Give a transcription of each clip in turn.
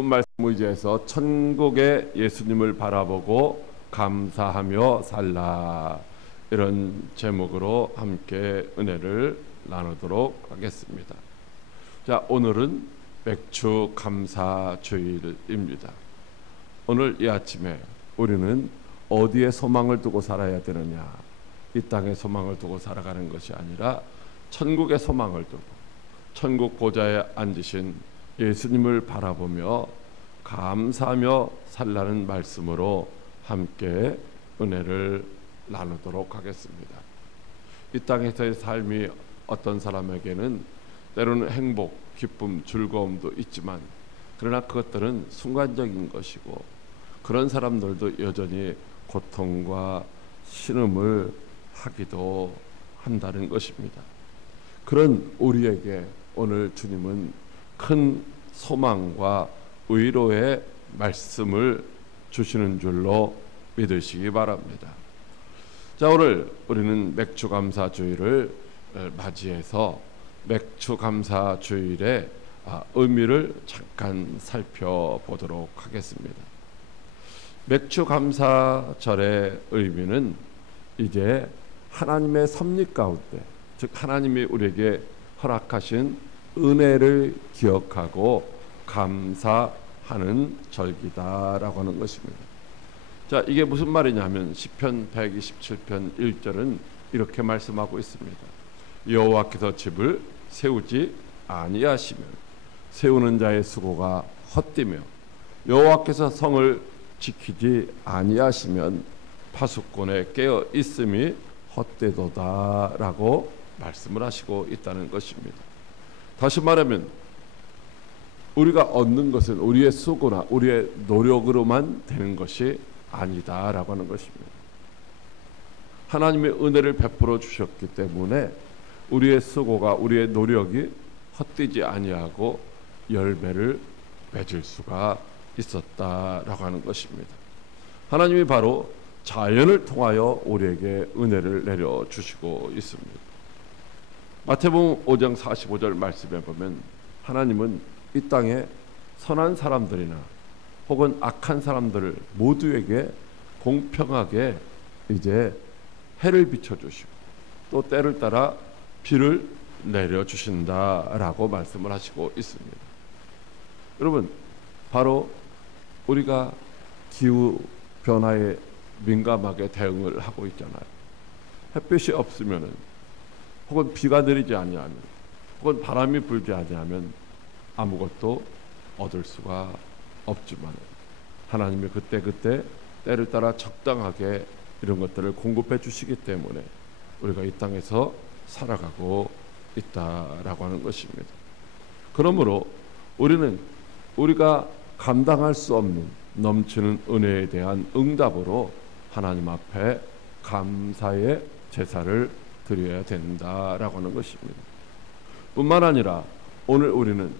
본 말씀 의지해서 천국의 예수님을 바라보고 감사하며 살라, 이런 제목으로 함께 은혜를 나누도록 하겠습니다. 자, 오늘은 맥주 감사 주일입니다. 오늘 이 아침에 우리는 어디에 소망을 두고 살아야 되느냐, 이 땅에 소망을 두고 살아가는 것이 아니라 천국의 소망을 두고 천국 보좌에 앉으신 예수님을 바라보며 감사하며 살라는 말씀으로 함께 은혜를 나누도록 하겠습니다. 이 땅에서의 삶이 어떤 사람에게는 때로는 행복, 기쁨, 즐거움도 있지만 그러나 그것들은 순간적인 것이고 그런 사람들도 여전히 고통과 신음을 하기도 한다는 것입니다. 그런 우리에게 오늘 주님은 큰 소망과 위로의 말씀을 주시는 줄로 믿으시기 바랍니다. 자, 오늘 우리는 맥주감사주일을 맞이해서 맥주감사주일의 의미를 잠깐 살펴보도록 하겠습니다. 맥주감사절의 의미는 이제 하나님의 섭리 가운데, 즉 하나님이 우리에게 허락하신 은혜를 기억하고 감사하는 절기다라고 하는 것입니다. 자, 이게 무슨 말이냐면 시편 127편 1절은 이렇게 말씀하고 있습니다. 여호와께서 집을 세우지 아니하시면 세우는 자의 수고가 헛되며 여호와께서 성을 지키지 아니하시면 파수꾼의 깨어 있음이 헛되도다라고 말씀을 하시고 있다는 것입니다. 다시 말하면 우리가 얻는 것은 우리의 수고나 우리의 노력으로만 되는 것이 아니다라고 하는 것입니다. 하나님의 은혜를 베풀어 주셨기 때문에 우리의 수고가, 우리의 노력이 헛되지 아니하고 열매를 맺을 수가 있었다라고 하는 것입니다. 하나님이 바로 자연을 통하여 우리에게 은혜를 내려주시고 있습니다. 마태복음 5장 45절 말씀에 보면 하나님은 이 땅에 선한 사람들이나 혹은 악한 사람들을 모두에게 공평하게 이제 해를 비춰주시고 또 때를 따라 비를 내려주신다라고 말씀을 하시고 있습니다. 여러분, 바로 우리가 기후 변화에 민감하게 대응을 하고 있잖아요. 햇빛이 없으면은 혹은 비가 내리지 아니하면 혹은 바람이 불지 아니하면 아무것도 얻을 수가 없지만 하나님이 그때 때를 따라 적당하게 이런 것들을 공급해 주시기 때문에 우리가 이 땅에서 살아가고 있다라고 하는 것입니다. 그러므로 우리는 우리가 감당할 수 없는 넘치는 은혜에 대한 응답으로 하나님 앞에 감사의 제사를 드려야 된다라고 하는 것입니다. 뿐만 아니라 오늘 우리는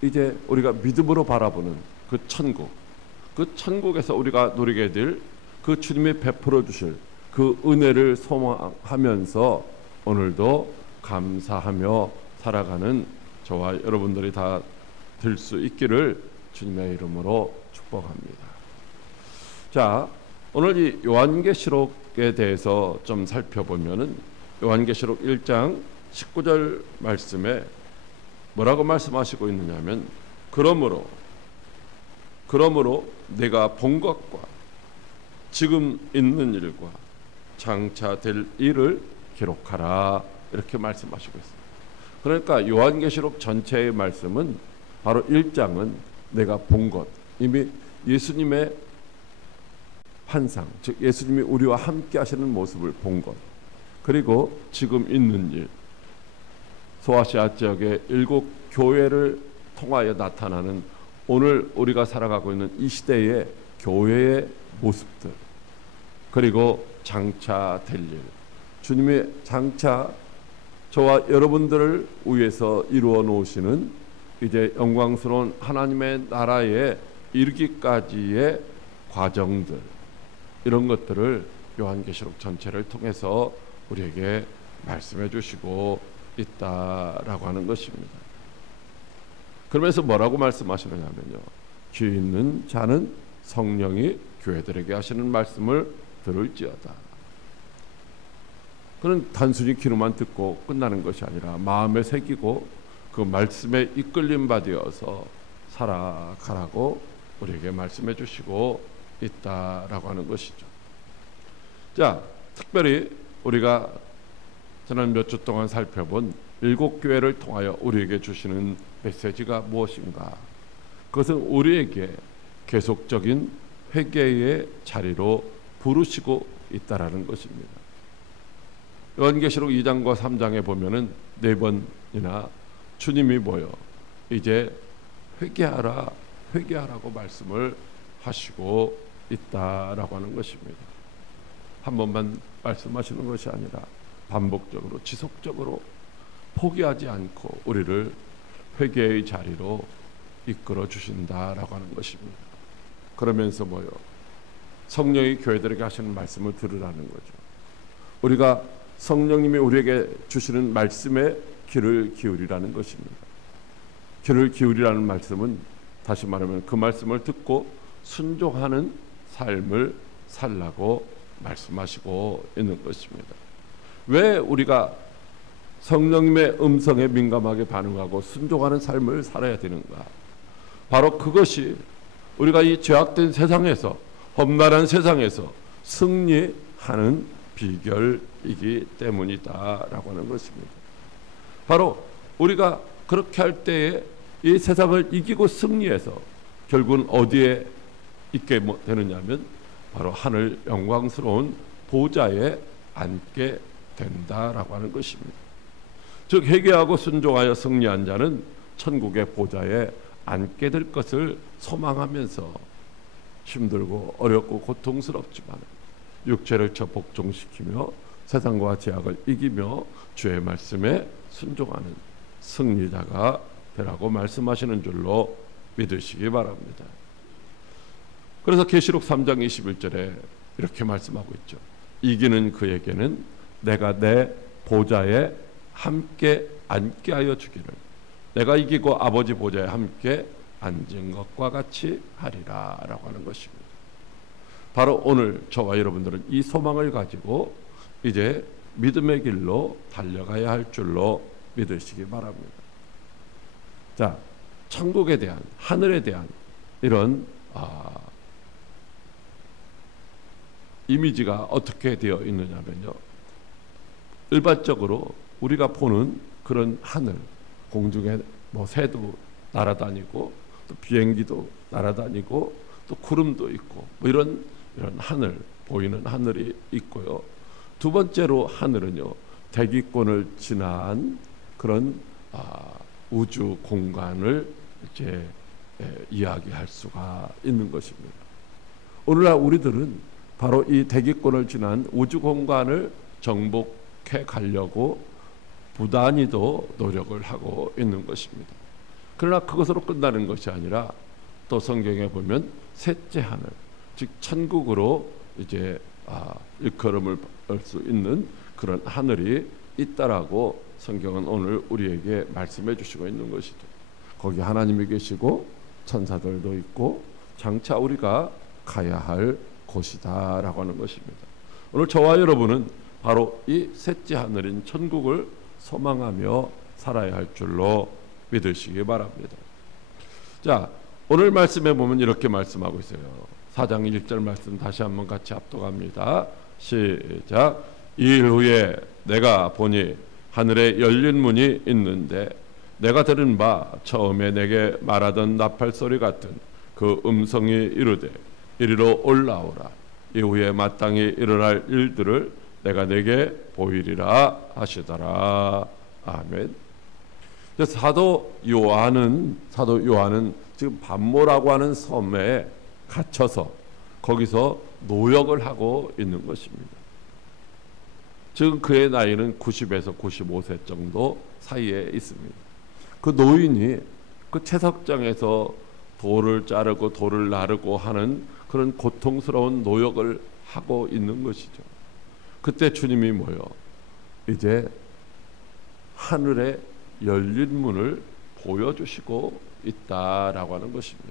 이제 우리가 믿음으로 바라보는 그 천국, 그 천국에서 우리가 누리게 될 그 주님이 베풀어 주실 그 은혜를 소망하면서 오늘도 감사하며 살아가는 저와 여러분들이 다 될 수 있기를 주님의 이름으로 축복합니다. 자, 오늘 이 요한계시록에 대해서 좀 살펴보면은 요한계시록 1장 19절 말씀에 뭐라고 말씀하시고 있느냐면 그러므로 내가 본 것과 지금 있는 일과 장차 될 일을 기록하라, 이렇게 말씀하시고 있습니다. 그러니까 요한계시록 전체의 말씀은 바로 1장은 내가 본 것, 이미 예수님의 환상, 즉 예수님이 우리와 함께 하시는 모습을 본 것, 그리고 지금 있는 일, 소아시아 지역의 7 교회를 통하여 나타나는 오늘 우리가 살아가고 있는 이 시대의 교회의 모습들, 그리고 장차 될 일, 주님이 장차 저와 여러분들을 위해서 이루어 놓으시는 이제 영광스러운 하나님의 나라에 이르기까지의 과정들, 이런 것들을 요한계시록 전체를 통해서 우리에게 말씀해 주시고 있다라고 하는 것입니다. 그러면서 뭐라고 말씀하시느냐면요, 귀 있는 자는 성령이 교회들에게 하시는 말씀을 들을지어다. 그는 단순히 귀로만 듣고 끝나는 것이 아니라 마음에 새기고 그 말씀에 이끌림 받아서 살아가라고 우리에게 말씀해 주시고 있다라고 하는 것이죠. 자, 특별히 우리가 지난 몇 주 동안 살펴본 7교회를 통하여 우리에게 주시는 메시지가 무엇인가? 그것은 우리에게 계속적인 회개의 자리로 부르시고 있다라는 것입니다. 요한계시록 2장과 3장에 보면은 4번이나 주님이 모여 이제 회개하라, 회개하라고 말씀을 하시고 있다라고 하는 것입니다. 한 번만 말씀하시는 것이 아니라 반복적으로 지속적으로 포기하지 않고 우리를 회개의 자리로 이끌어 주신다라고 하는 것입니다. 그러면서 뭐요? 성령이 교회들에게 하시는 말씀을 들으라는 거죠. 우리가 성령님이 우리에게 주시는 말씀에 귀를 기울이라는 것입니다. 귀를 기울이라는 말씀은 다시 말하면 그 말씀을 듣고 순종하는 삶을 살라고 말씀하시고 있는 것입니다. 왜 우리가 성령님의 음성에 민감하게 반응하고 순종하는 삶을 살아야 되는가? 바로 그것이 우리가 이 죄악된 세상에서, 험난한 세상에서 승리하는 비결이기 때문이다라고 하는 것입니다. 바로 우리가 그렇게 할 때에 이 세상을 이기고 승리해서 결국은 어디에 있게 되느냐면 바로 하늘 영광스러운 보좌에 앉게 된다라고 하는 것입니다. 즉 회개하고 순종하여 승리한 자는 천국의 보좌에 앉게 될 것을 소망하면서 힘들고 어렵고 고통스럽지만 육체를 쳐 복종시키며 세상과 죄악을 이기며 주의 말씀에 순종하는 승리자가 되라고 말씀하시는 줄로 믿으시기 바랍니다. 그래서 계시록 3장 21절에 이렇게 말씀하고 있죠. 이기는 그에게는 내가 내 보좌에 함께 앉게 하여 주기를, 내가 이기고 아버지 보좌에 함께 앉은 것과 같이 하리라 라고 하는 것입니다. 바로 오늘 저와 여러분들은 이 소망을 가지고 이제 믿음의 길로 달려가야 할 줄로 믿으시기 바랍니다. 자, 천국에 대한, 하늘에 대한 이런 이미지가 어떻게 되어 있느냐면요, 일반적으로 우리가 보는 그런 하늘, 공중에 뭐 새도 날아다니고 또 비행기도 날아다니고 또 구름도 있고 뭐 이런 하늘, 보이는 하늘이 있고요. 두 번째로 하늘은요, 대기권을 지난 그런 우주 공간을 이제 이야기할 수가 있는 것입니다. 오늘날 우리들은 바로 이 대기권을 지난 우주 공간을 정복해 가려고 부단히도 노력을 하고 있는 것입니다. 그러나 그것으로 끝나는 것이 아니라 또 성경에 보면 셋째 하늘, 즉 천국으로 이제 일컬음을 할 수 있는 그런 하늘이 있다라고 성경은 오늘 우리에게 말씀해 주시고 있는 것이죠. 거기 하나님이 계시고 천사들도 있고 장차 우리가 가야 할 곳이다라고 하는 것입니다. 오늘 저와 여러분은 바로 이 셋째 하늘인 천국을 소망하며 살아야 할 줄로 믿으시기 바랍니다. 자, 오늘 말씀에 보면 이렇게 말씀하고 있어요. 4장 1절 말씀 다시 한번 같이 합독합니다. 시작. 이일 후에 내가 보니 하늘에 열린 문이 있는데 내가 들은 바 처음에 내게 말하던 나팔 소리 같은 그 음성이 이르되 이리로 올라오라. 이후에 마땅히 일어날 일들을 내가 내게 보이리라 하시더라. 아멘. 사도 요한은 지금 반모라고 하는 섬에 갇혀서 거기서 노역을 하고 있는 것입니다. 지금 그의 나이는 90에서 95세 정도 사이에 있습니다. 그 노인이 그 채석장에서 돌을 자르고 돌을 나르고 하는 그런 고통스러운 노역을 하고 있는 것이죠. 그때 주님이 뭐요? 이제 하늘에 열린 문을 보여주시고 있다라고 하는 것입니다.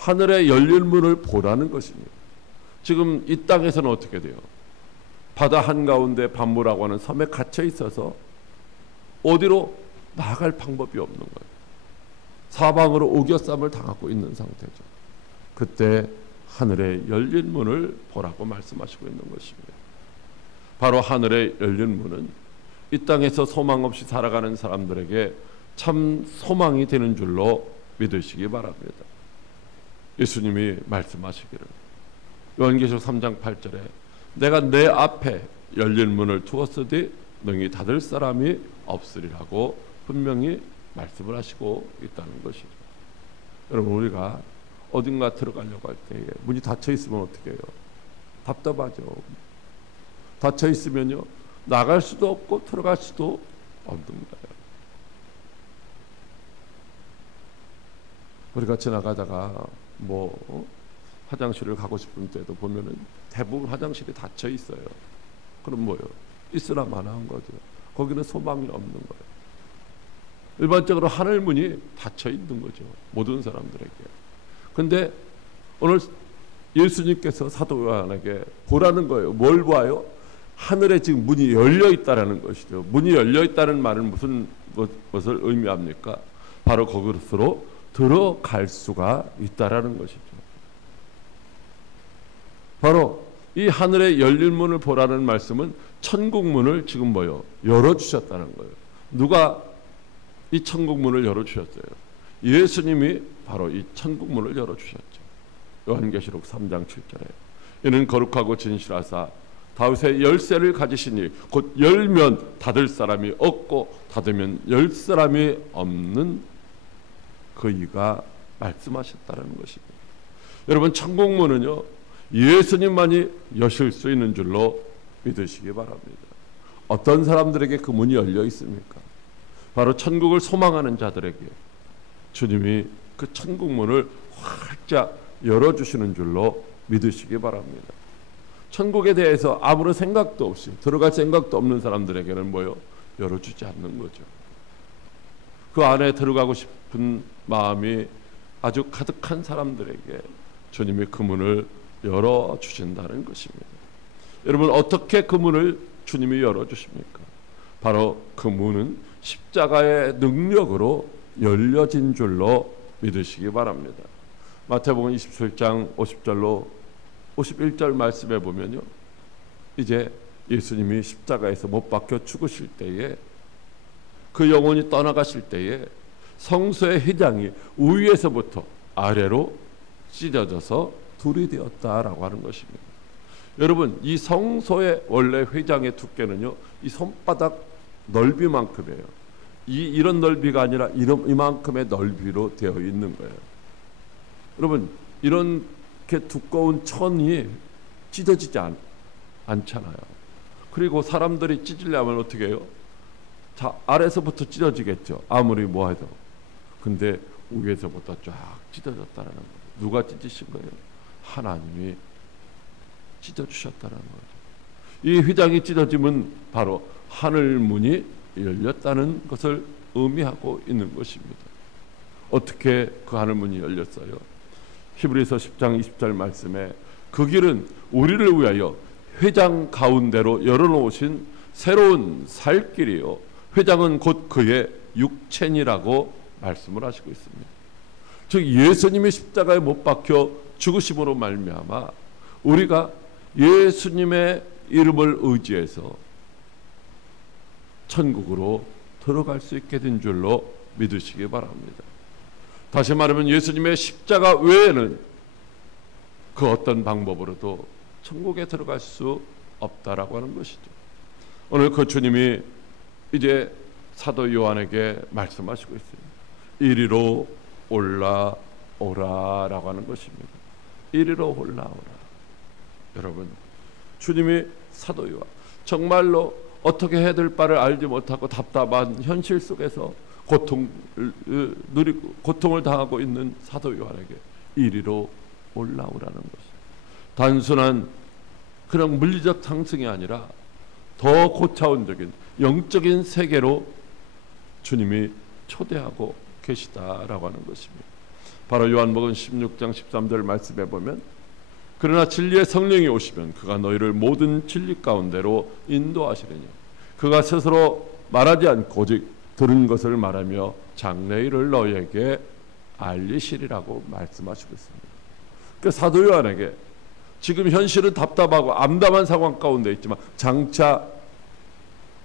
하늘의 열린 문을 보라는 것입니다. 지금 이 땅에서는 어떻게 돼요? 바다 한가운데 반모라고 하는 섬에 갇혀 있어서 어디로 나갈 방법이 없는 거예요. 사방으로 오겨쌈을 당하고 있는 상태죠. 그때 하늘의 열린 문을 보라고 말씀하시고 있는 것입니다. 바로 하늘의 열린 문은 이 땅에서 소망 없이 살아가는 사람들에게 참 소망이 되는 줄로 믿으시기 바랍니다. 예수님이 말씀하시기를 요한계시록 3장 8절에 내가 내 앞에 열린 문을 두었으되 능히 닫을 사람이 없으리라고 분명히 말씀을 하시고 있다는 것이죠. 여러분, 우리가 어딘가 들어가려고 할 때에 문이 닫혀 있으면 어떻게 해요? 답답하죠. 닫혀 있으면요, 나갈 수도 없고 들어갈 수도 없는 거예요. 우리가 지나가다가 화장실을 가고 싶은 때도 보면은 대부분 화장실이 닫혀 있어요. 그럼 뭐요? 있으나 마나한 거죠. 거기는 소망이 없는 거예요. 일반적으로 하늘 문이 닫혀 있는 거죠. 모든 사람들에게. 근데 오늘 예수님께서 사도 요한에게 보라는 거예요. 뭘 봐요? 하늘에 지금 문이 열려 있다라는 것이죠. 문이 열려 있다는 말은 무슨 것을 의미합니까? 바로 거기로 들어갈 수가 있다라는 것이죠. 바로 이 하늘의 열린 문을 보라는 말씀은 천국 문을 지금 열어주셨다는 거예요. 누가 이 천국 문을 열어주셨어요? 예수님이 바로 이 천국 문을 열어주셨죠. 요한계시록 3장 7절에 이는 거룩하고 진실하사 다윗의 열쇠를 가지시니 곧 열면 닫을 사람이 없고 닫으면 열 사람이 없는 그이가 말씀하셨다는 것입니다. 여러분, 천국 문은요, 예수님만이 여실 수 있는 줄로 믿으시기 바랍니다. 어떤 사람들에게 그 문이 열려 있습니까? 바로 천국을 소망하는 자들에게 주님이 그 천국 문을 활짝 열어주시는 줄로 믿으시기 바랍니다. 천국에 대해서 아무런 생각도 없이 들어갈 생각도 없는 사람들에게는 열어주지 않는 거죠. 그 안에 들어가고 싶은 마음이 아주 가득한 사람들에게 주님이 그 문을 열어주신다는 것입니다. 여러분, 어떻게 그 문을 주님이 열어주십니까? 바로 그 문은 십자가의 능력으로 열려진 줄로 믿으시기 바랍니다. 마태복음 27장 50절로 51절 말씀에 보면요, 이제 예수님이 십자가에서 못 박혀 죽으실 때에 그 영혼이 떠나가실 때에 성소의 휘장이 위에서부터 아래로 찢어져서 둘이 되었다라고 하는 것입니다. 여러분, 이 성소의 원래 휘장의 두께는요, 이 손바닥 넓이만큼이에요. 이런 넓이가 아니라 이만큼의 넓이로 되어 있는 거예요. 여러분, 이렇게 두꺼운 천이 찢어지지 않잖아요. 그리고 사람들이 찢으려면 어떻게 해요? 자, 아래서부터 찢어지겠죠. 아무리 해도. 근데 위에서부터 쫙 찢어졌다는 거예요. 누가 찢으신 거예요? 하나님이 찢어주셨다는 거죠. 이 휘장이 찢어지면 바로 하늘 문이 열렸다는 것을 의미하고 있는 것입니다. 어떻게 그 하늘 문이 열렸어요? 히브리서 10장 20절 말씀에 그 길은 우리를 위하여 휘장 가운데로 열어놓으신 새로운 살 길이요, 휘장은 곧 그의 육체니라고 말씀을 하시고 있습니다. 즉 예수님이 십자가에 못 박혀 죽으심으로 말미암아 우리가 예수님의 이름을 의지해서 천국으로 들어갈 수 있게 된 줄로 믿으시기 바랍니다. 다시 말하면 예수님의 십자가 외에는 그 어떤 방법으로도 천국에 들어갈 수 없다라고 하는 것이죠. 오늘 그 주님이 이제 사도 요한에게 말씀하시고 있습니다. 이리로 올라오라라고 하는 것입니다. 이리로 올라오라. 여러분, 주님이 사도 요한, 정말로 어떻게 해야 될 바를 알지 못하고 답답한 현실 속에서 고통을 당하고 있는 사도 요한에게 이리로 올라오라는 것입니다. 단순한 그냥 물리적 상승이 아니라 더 고차원적인 영적인 세계로 주님이 초대하고 계시다라고 하는 것입니다. 바로 요한복음 16장 13절 말씀해 보면 그러나 진리의 성령이 오시면 그가 너희를 모든 진리 가운데로 인도하시리니 그가 스스로 말하지 않고 오직 들은 것을 말하며 장래일을 너희에게 알리시리라고 말씀하시고 있습니다. 그 사도 요한에게 지금 현실은 답답하고 암담한 상황 가운데 있지만 장차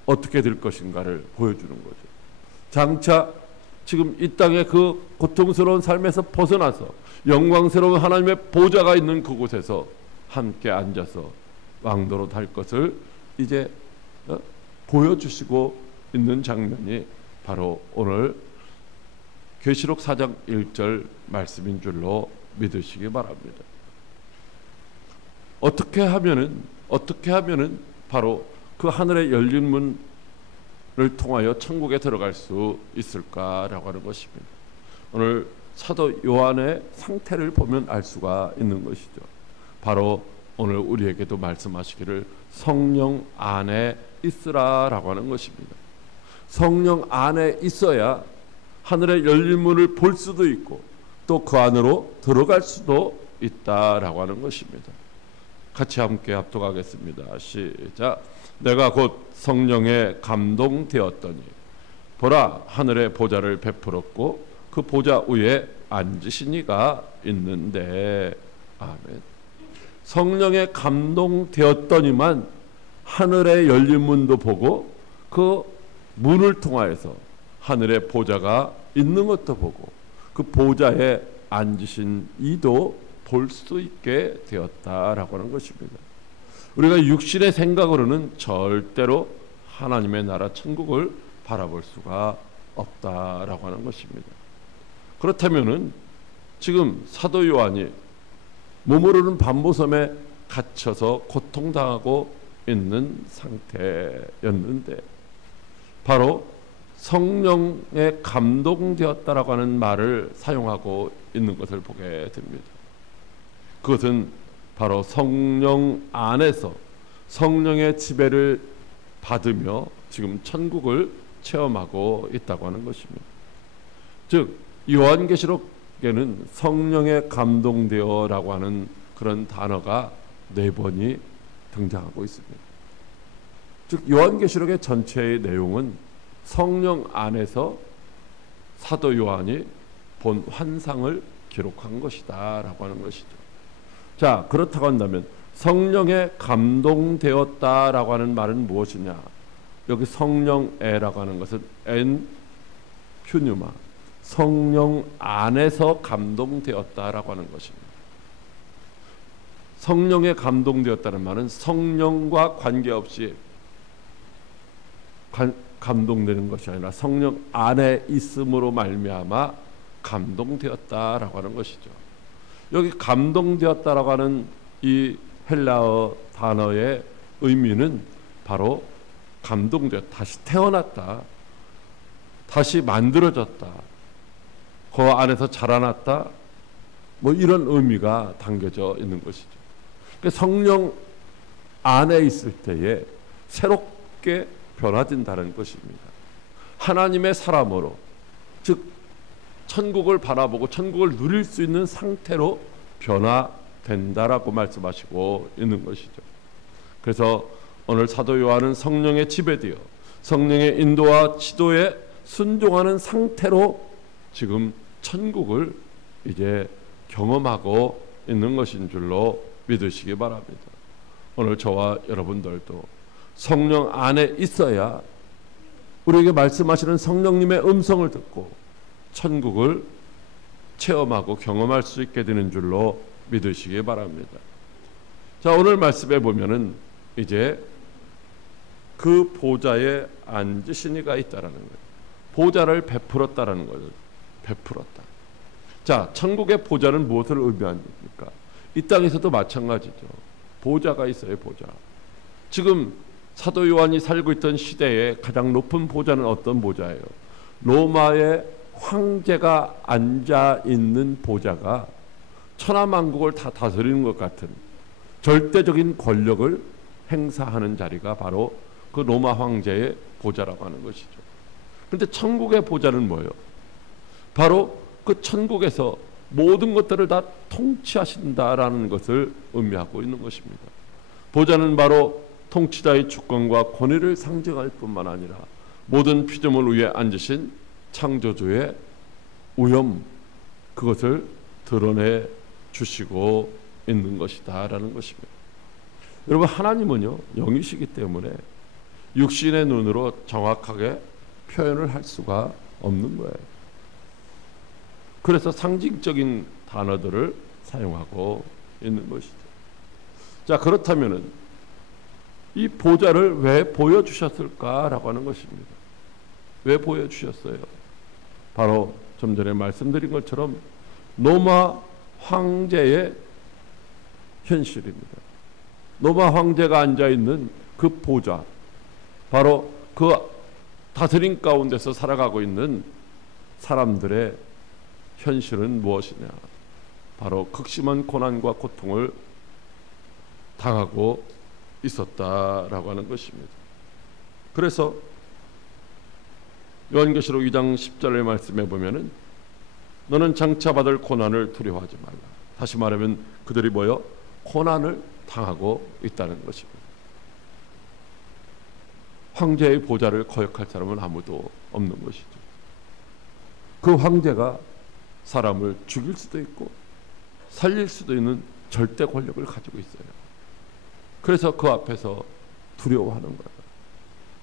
어떻게 될 것인가를 보여주는 거죠. 장차 지금 이 땅의 그 고통스러운 삶에서 벗어나서 영광스러운 하나님의 보좌가 있는 그곳에서 함께 앉아서 왕노릇 할 것을 이제 보여주시고 있는 장면이 바로 오늘 계시록 4장 1절 말씀인 줄로 믿으시기 바랍니다. 어떻게 하면은 바로 그 하늘의 열린 문을 통하여 천국에 들어갈 수 있을까라고 하는 것입니다. 오늘 사도 요한의 상태를 보면 알 수가 있는 것이죠. 바로 오늘 우리에게도 말씀하시기를 성령 안에 있으라라고 하는 것입니다. 성령 안에 있어야 하늘의 열린 문을 볼 수도 있고 또 그 안으로 들어갈 수도 있다라고 하는 것입니다. 같이 함께 합독하겠습니다. 시작. 내가 곧 성령에 감동되었더니 보라 하늘의 보좌를 베풀었고 그 보좌 위에 앉으신 이가 있는데 아멘. 성령에 감동되었더니만 하늘의 열린 문도 보고 그 문을 통하여서 하늘의 보좌가 있는 것도 보고 그 보좌에 앉으신 이도 볼 수 있게 되었다라고 하는 것입니다. 우리가 육신의 생각으로는 절대로 하나님의 나라 천국을 바라볼 수가 없다라고 하는 것입니다. 그렇다면은 지금 사도 요한이 몸으로는 반모섬에 갇혀서 고통당하고 있는 상태였는데 바로 성령에 감동되었다라고 하는 말을 사용하고 있는 것을 보게 됩니다. 그것은 바로 성령 안에서 성령의 지배를 받으며 지금 천국을 체험하고 있다고 하는 것입니다. 즉 요한계시록에는 성령에 감동되어라고 하는 그런 단어가 4번이 등장하고 있습니다. 즉 요한계시록의 전체의 내용은 성령 안에서 사도 요한이 본 환상을 기록한 것이다 라고 하는 것이죠. 자, 그렇다고 한다면 성령에 감동되었다라고 하는 말은 무엇이냐? 여기 성령에라고 하는 것은 엔 퓨뉴마, 성령 안에서 감동되었다라고 하는 것입니다. 성령에 감동되었다는 말은 성령과 관계없이 감동되는 것이 아니라 성령 안에 있음으로 말미암아 감동되었다라고 하는 것이죠. 여기 감동되었다라고 하는 이 헬라어 단어의 의미는 바로 감동되었다, 다시 태어났다, 다시 만들어졌다, 그 안에서 자라났다, 뭐 이런 의미가 담겨져 있는 것이죠. 그러니까 성령 안에 있을 때에 새롭게 변화된다는 것입니다. 하나님의 사람으로, 즉 천국을 바라보고 천국을 누릴 수 있는 상태로 변화된다라고 말씀하시고 있는 것이죠. 그래서 오늘 사도 요한은 성령에 지배되어 성령의 인도와 지도에 순종하는 상태로 지금 천국을 이제 경험하고 있는 것인 줄로 믿으시기 바랍니다. 오늘 저와 여러분들도 성령 안에 있어야 우리에게 말씀하시는 성령님의 음성을 듣고 천국을 체험하고 경험할 수 있게 되는 줄로 믿으시기 바랍니다. 자, 오늘 말씀에 보면은 이제 그 보좌에 앉으신 이가 있다라는 거예요. 보좌를 베풀었다라는 거죠. 베풀었다. 자, 천국의 보좌는 무엇을 의미합니까? 이 땅에서도 마찬가지죠. 보좌가 있어요, 보좌. 지금 사도 요한이 살고 있던 시대에 가장 높은 보좌는 어떤 보좌예요? 로마의 황제가 앉아 있는 보좌가 천하만국을 다 다스리는 것 같은 절대적인 권력을 행사하는 자리가 바로 그 로마 황제의 보좌라고 하는 것이죠. 그런데 천국의 보좌는 뭐예요? 바로 그 천국에서 모든 것들을 다 통치하신다라는 것을 의미하고 있는 것입니다. 보좌는 바로 통치자의 주권과 권위를 상징할 뿐만 아니라 모든 피조물 위에 앉으신 창조주의 오염, 그것을 드러내 주시고 있는 것이다라는 것입니다. 여러분, 하나님은요 영이시기 때문에 육신의 눈으로 정확하게 표현을 할 수가 없는 거예요. 그래서 상징적인 단어들을 사용하고 있는 것이죠. 자, 그렇다면은 이 보좌를 왜 보여주셨을까라고 하는 것입니다. 왜 보여주셨어요? 바로 좀 전에 말씀드린 것처럼 로마 황제의 현실입니다. 로마 황제가 앉아있는 그 보좌, 바로 그 다스림 가운데서 살아가고 있는 사람들의 현실은 무엇이냐? 바로 극심한 고난과 고통을 당하고 있었다라고 하는 것입니다. 그래서 요한계시록 2장 10절의 말씀에 보면은 너는 장차 받을 고난을 두려워하지 말라. 다시 말하면 그들이 뭐요? 고난을 당하고 있다는 것입니다. 황제의 보좌를 거역할 사람은 아무도 없는 것이죠. 그 황제가 사람을 죽일 수도 있고 살릴 수도 있는 절대 권력을 가지고 있어요. 그래서 그 앞에서 두려워하는 거예요.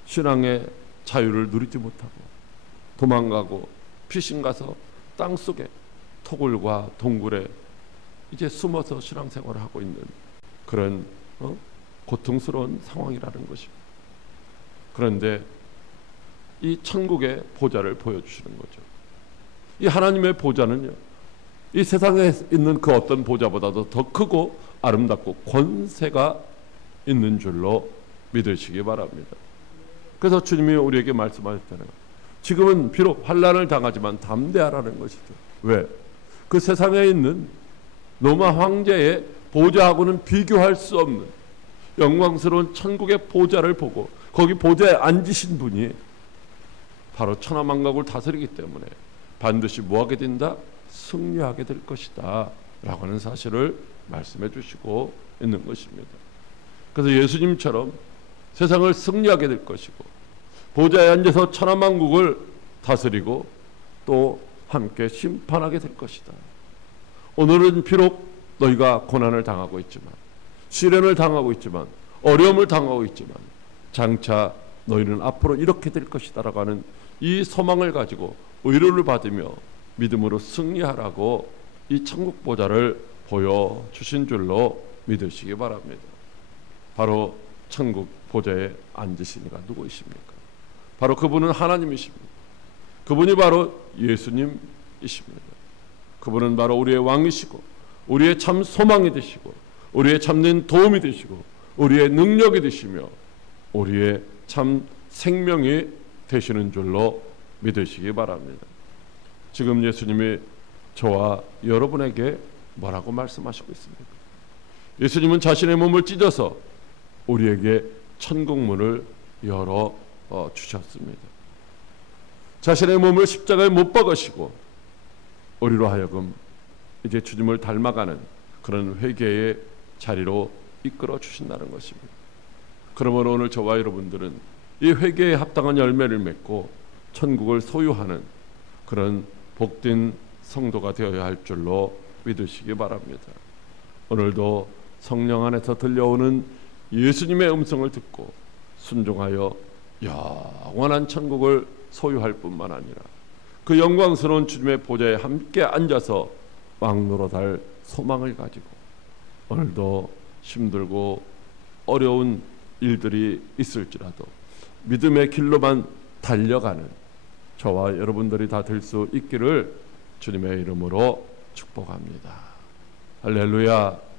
신앙의 자유를 누리지 못하고 도망가고 피신 가서 땅속에 토굴과 동굴에 이제 숨어서 신앙생활을 하고 있는 그런 고통스러운 상황이라는 것입니다. 그런데 이 천국의 보좌를 보여주시는 거죠. 이 하나님의 보좌는요, 이 세상에 있는 그 어떤 보좌보다도 더 크고 아름답고 권세가 있는 줄로 믿으시기 바랍니다. 그래서 주님이 우리에게 말씀하셨잖아요. 지금은 비록 환난을 당하지만 담대하라는 것이죠. 왜? 그 세상에 있는 로마 황제의 보좌하고는 비교할 수 없는 영광스러운 천국의 보좌를 보고 거기 보좌에 앉으신 분이 바로 천하만국을 다스리기 때문에 반드시 뭐하게 된다? 승리하게 될 것이다 라고 하는 사실을 말씀해 주시고 있는 것입니다. 그래서 예수님처럼 세상을 승리하게 될 것이고 보좌에 앉아서 천하만국을 다스리고 또 함께 심판하게 될 것이다. 오늘은 비록 너희가 고난을 당하고 있지만, 시련을 당하고 있지만, 어려움을 당하고 있지만 장차 너희는 앞으로 이렇게 될 것이다 라고 하는 이 소망을 가지고 의로를 받으며 믿음으로 승리하라고 이 천국 보좌를 보여주신 줄로 믿으시기 바랍니다. 바로 천국 보좌에 앉으신 이가 누구이십니까? 바로 그분은 하나님이십니다. 그분이 바로 예수님이십니다. 그분은 바로 우리의 왕이시고 우리의 참 소망이 되시고 우리의 참된 도움이 되시고 우리의 능력이 되시며 우리의 참 생명이 되시는 줄로 믿으시기 바랍니다. 지금 예수님이 저와 여러분에게 뭐라고 말씀하시고 있습니까? 예수님은 자신의 몸을 찢어서 우리에게 천국 문을 열어 주셨습니다. 자신의 몸을 십자가에 못 박으시고 우리로 하여금 이제 주님을 닮아가는 그런 회개의 자리로 이끌어 주신다는 것입니다. 그러므로 오늘 저와 여러분들은 이 회개에 합당한 열매를 맺고 천국을 소유하는 그런 복된 성도가 되어야 할 줄로 믿으시기 바랍니다. 오늘도 성령 안에서 들려오는 예수님의 음성을 듣고 순종하여 영원한 천국을 소유할 뿐만 아니라 그 영광스러운 주님의 보좌에 함께 앉아서 왕노릇할 소망을 가지고 오늘도 힘들고 어려운 일들이 있을지라도 믿음의 길로만 달려가는 저와 여러분들이 다 될 수 있기를 주님의 이름으로 축복합니다. 할렐루야.